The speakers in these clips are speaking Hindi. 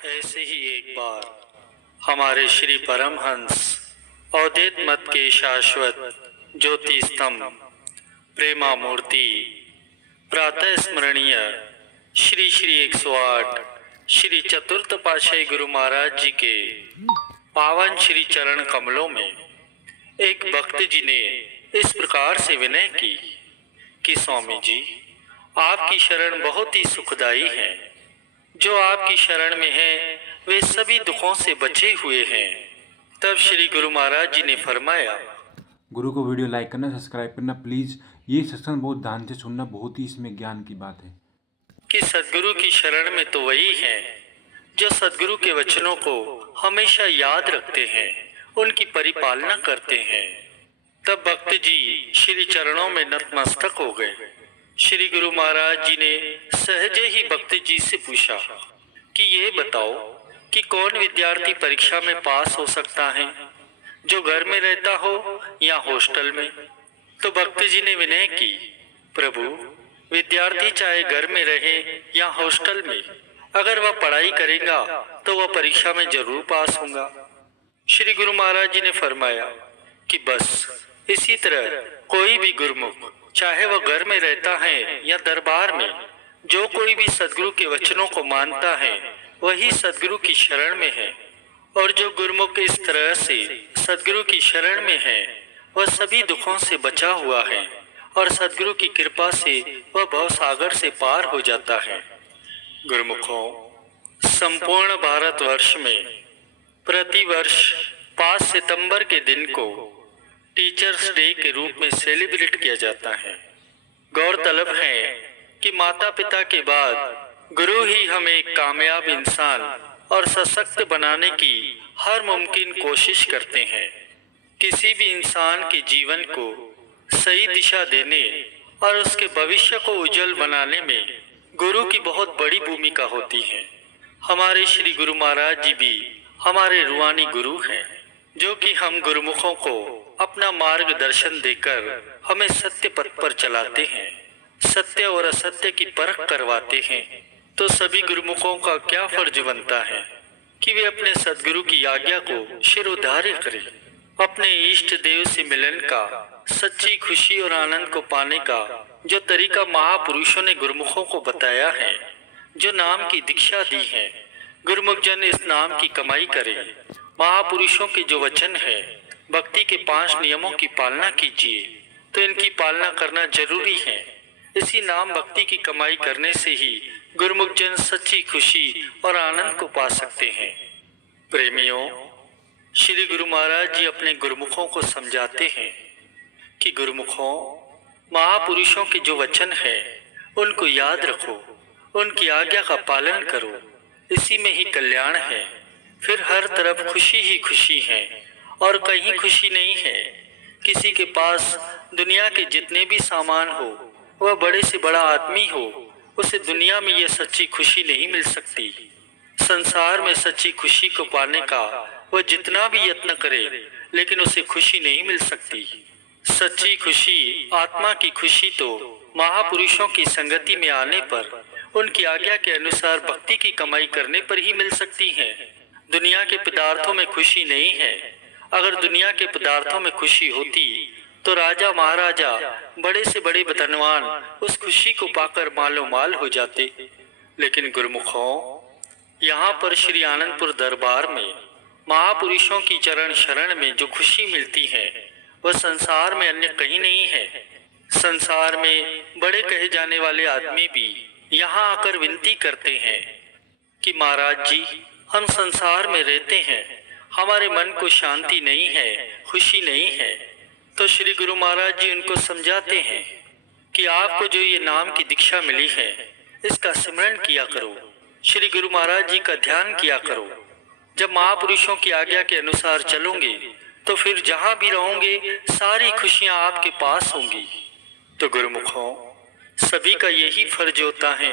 ऐसे ही एक बार हमारे श्री परमहंस अद्वैत मत के शाश्वत ज्योति स्तंभ प्रेमा मूर्ति प्रातः स्मरणीय श्री श्री 108 श्री चतुर्थ पातशाही गुरु महाराज जी के पावन श्री चरण कमलों में एक भक्त जी ने इस प्रकार से विनय की कि स्वामी जी, आपकी शरण बहुत ही सुखदाई है। जो आपकी शरण में है वे सभी दुखों से बचे हुए हैं। तब श्री गुरु महाराज जी ने फरमाया, गुरु को वीडियो लाइक करना, सब्सक्राइब करना प्लीज़। ये सत्संग बहुत ध्यान से सुनना, बहुत ही इसमें ज्ञान की बात है कि सदगुरु की शरण में तो वही है जो सदगुरु के वचनों को हमेशा याद रखते हैं, उनकी परिपालना करते हैं। तब भक्त जी श्री चरणों में नतमस्तक हो गए। श्री गुरु महाराज जी ने सहजे ही भक्त जी से पूछा कि ये बताओ कि कौन विद्यार्थी परीक्षा में पास हो सकता है, जो घर में रहता हो या हॉस्टल में। तो भक्त जी ने विनय की, प्रभु, विद्यार्थी चाहे घर में रहे या हॉस्टल में, अगर वह पढ़ाई करेगा तो वह परीक्षा में जरूर पास होगा। श्री गुरु महाराज जी ने फरमाया कि बस इसी तरह कोई भी गुरुमुख, चाहे वह घर में रहता है या दरबार में, जो कोई भी सदगुरु के वचनों को मानता है वही सदगुरु की शरण में है। और जो गुरुमुख इस तरह से सदगुरु की शरण में है वह सभी दुखों से बचा हुआ है और सदगुरु की कृपा से वह भवसागर से पार हो जाता है। गुरुमुखों, संपूर्ण भारतवर्ष में प्रतिवर्ष 5 सितंबर के दिन को टीचर्स डे के रूप में सेलिब्रेट किया जाता है। गौरतलब है कि माता पिता के बाद गुरु ही हमें एक कामयाब इंसान और सशक्त बनाने की हर मुमकिन कोशिश करते हैं। किसी भी इंसान के जीवन को सही दिशा देने और उसके भविष्य को उज्जवल बनाने में गुरु की बहुत बड़ी भूमिका होती है। हमारे श्री गुरु महाराज जी भी हमारे रूहानी गुरु हैं, जो कि हम गुरुमुखों को अपना मार्गदर्शन देकर हमें सत्य पथ पर चलाते हैं, सत्य और असत्य की परख करवाते हैं। तो सभी गुरुमुखों का क्या फर्ज बनता है कि वे अपने सदगुरु की आज्ञा को शिरोधार्य करें। अपने इष्ट देव से मिलन का, सच्ची खुशी और आनंद को पाने का जो तरीका महापुरुषों ने गुरुमुखों को बताया है, जो नाम की दीक्षा दी है, गुरुमुख जन इस नाम की कमाई करें। महापुरुषों के जो वचन है, भक्ति के 5 नियमों की पालना कीजिए, तो इनकी पालना करना जरूरी है। इसी नाम भक्ति की कमाई करने से ही गुरुमुख जन सच्ची खुशी और आनंद को पा सकते हैं। प्रेमियों, श्री गुरु महाराज जी अपने गुरुमुखों को समझाते हैं कि गुरुमुखों, महापुरुषों के जो वचन है उनको याद रखो, उनकी आज्ञा का पालन करो, इसी में ही कल्याण है। फिर हर तरफ खुशी ही खुशी है और कहीं खुशी नहीं है। किसी के पास दुनिया के जितने भी सामान हो, वह बड़े से बड़ा आदमी हो, उसे दुनिया में यह सच्ची खुशी नहीं मिल सकती। संसार में सच्ची खुशी को पाने का वह जितना भी यत्न करे, लेकिन उसे खुशी नहीं मिल सकती। सच्ची खुशी, आत्मा की खुशी तो महापुरुषों की संगति में आने पर, उनकी आज्ञा के अनुसार भक्ति की कमाई करने पर ही मिल सकती है। दुनिया के पदार्थों में खुशी नहीं है। अगर दुनिया के पदार्थों में खुशी होती तो राजा महाराजा, बड़े से बड़े धनवान उस खुशी को पाकर मालो माल हो जाते। लेकिन गुरुमुखों, यहाँ पर श्री आनंदपुर दरबार में महापुरुषों की चरण शरण में जो खुशी मिलती है वह संसार में अन्य कहीं नहीं है। संसार में बड़े कहे जाने वाले आदमी भी यहाँ आकर विनती करते हैं कि महाराज जी, हम संसार में रहते हैं, हमारे मन को शांति नहीं है, खुशी नहीं है। तो श्री गुरु महाराज जी उनको समझाते हैं कि आपको जो ये नाम की दीक्षा मिली है, इसका स्मरण किया करो, श्री गुरु महाराज जी का ध्यान किया करो। जब महापुरुषों की आज्ञा के अनुसार चलोगे तो फिर जहाँ भी रहोगे सारी खुशियाँ आपके पास होंगी। तो गुरुमुखों, सभी का यही फर्ज होता है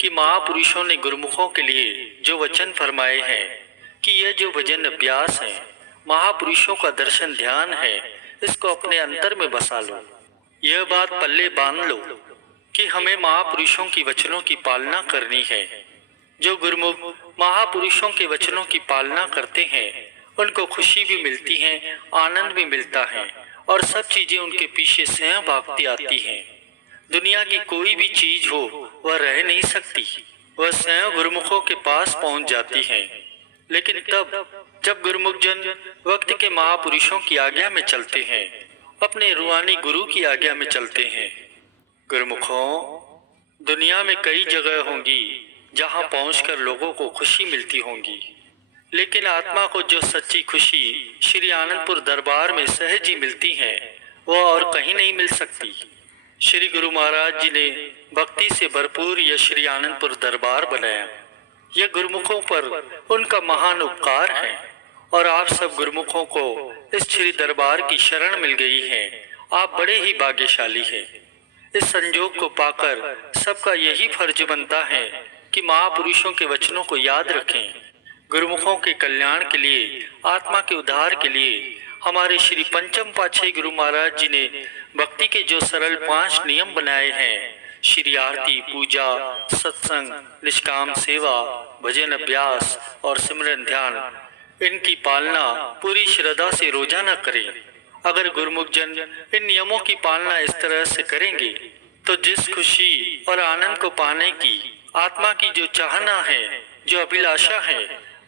कि महापुरुषों ने गुरुमुखों के लिए जो वचन फरमाए हैं कि यह जो भजन अभ्यास है, महापुरुषों का दर्शन ध्यान है, इसको अपने अंतर में बसा लो। यह बात पल्ले बांध लो कि हमें महापुरुषों की वचनों की पालना करनी है। जो गुरुमुख महापुरुषों के वचनों की पालना करते हैं उनको खुशी भी मिलती है, आनंद भी मिलता है और सब चीजें उनके पीछे स्वयं भागती आती हैं। दुनिया की कोई भी चीज हो वह रह नहीं सकती, वह स्वयं गुरुमुखों के पास पहुंच जाती है। लेकिन तब जब गुरुमुख जन वक्त के महापुरुषों की आज्ञा में चलते हैं, अपने रूहानी गुरु की आज्ञा में चलते हैं। गुरुमुखों, दुनिया में कई जगह होंगी जहां पहुंचकर लोगों को खुशी मिलती होंगी, लेकिन आत्मा को जो सच्ची खुशी श्री आनंदपुर दरबार में सहज ही मिलती है वह और कहीं नहीं मिल सकती। श्री गुरु महाराज जी ने भक्ति से भरपूर यह श्री आनंदपुर दरबार बनाया। यह गुरुमुखों पर उनका महान उपकार है और आप सब गुरुमुखों को इस श्री दरबार की शरण मिल गई है। आप बड़े ही भाग्यशाली हैं। इस संजोग को पाकर सबका यही फर्ज बनता है कि महापुरुषों के वचनों को याद रखें। गुरुमुखों के कल्याण के लिए, आत्मा के उद्धार के लिए हमारे श्री पंचम पातशाही गुरु महाराज जी ने भक्ति के जो सरल 5 नियम बनाए हैं, श्री आरती, पूजा, सत्संग, निष्काम सेवा, भजन अभ्यास और सिमरन ध्यान, इनकी पालना पूरी श्रद्धा से रोजाना करें। अगर गुरुमुख जन इन नियमों की पालना इस तरह से करेंगे तो जिस खुशी और आनंद को पाने की आत्मा की जो चाहना है, जो अभिलाषा है,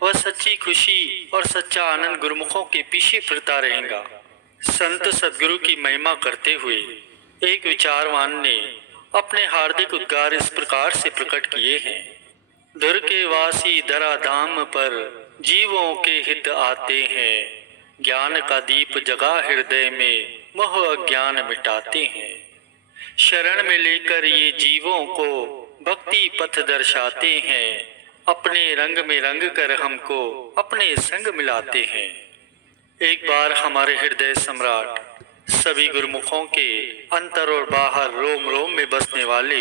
वह सच्ची खुशी और सच्चा आनंद गुरुमुखों के पीछे फिरता रहेगा। संत सदगुरु की महिमा करते हुए एक विचारवान ने अपने हार्दिक उद्गार इस प्रकार से प्रकट किए हैं। धुर के वासी धराधाम पर जीवों के हित आते हैं, ज्ञान का दीप जगा हृदय में मोह अज्ञान मिटाते हैं। शरण में लेकर ये जीवों को भक्ति पथ दर्शाते हैं, अपने रंग में रंग कर हमको अपने संग मिलाते हैं। एक बार हमारे हृदय सम्राट सभी गुरुमुखों के अंतर और बाहर रोम रोम में बसने वाले